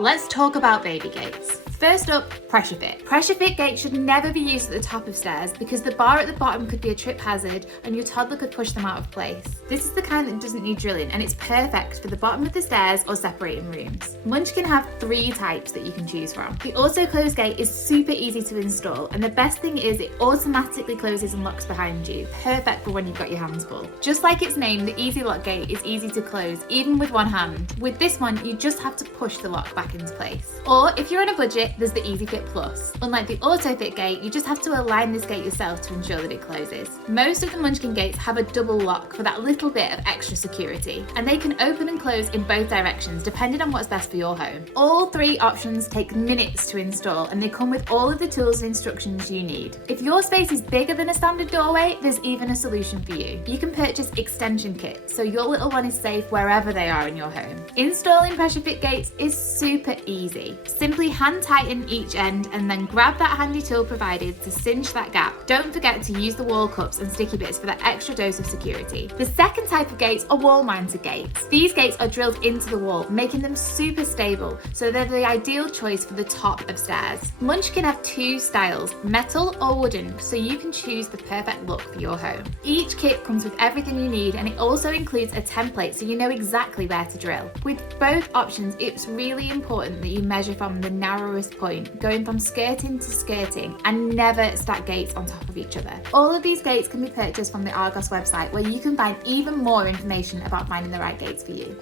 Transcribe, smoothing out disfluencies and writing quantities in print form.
Let's talk about baby gates. First up, pressure fit. Pressure fit gates should never be used at the top of stairs because the bar at the bottom could be a trip hazard and your toddler could push them out of place. This is the kind that doesn't need drilling and it's perfect for the bottom of the stairs or separating rooms. Munchkin have 3 types that you can choose from. The auto close gate is super easy to install and the best thing is it automatically closes and locks behind you, perfect for when you've got your hands full. Just like its name, the easy lock gate is easy to close even with one hand. With this one, you just have to push the lock back into place. Or if you're on a budget, there's the Easy Fit Plus. Unlike the Auto Fit gate, you just have to align this gate yourself to ensure that it closes. Most of the Munchkin gates have a double lock for that little bit of extra security, and they can open and close in both directions depending on what's best for your home. All 3 options take minutes to install and they come with all of the tools and instructions you need. If your space is bigger than a standard doorway, there's even a solution for you. You can purchase extension kits so your little one is safe wherever they are in your home. Installing pressure fit gates is super easy. Simply hand tighten each end and then grab that handy tool provided to cinch that gap. Don't forget to use the wall cups and sticky bits for that extra dose of security. The second type of gates are wall mounted gates. These gates are drilled into the wall, making them super stable, so they're the ideal choice for the top of stairs. Munchkin have 2 styles, metal or wooden, so you can choose the perfect look for your home. Each kit comes with everything you need and it also includes a template so you know exactly where to drill. With both options, it's really important that you measure from the narrowest point, going from skirting to skirting, and never stack gates on top of each other. All of these gates can be purchased from the Argos website where you can find even more information about finding the right gates for you.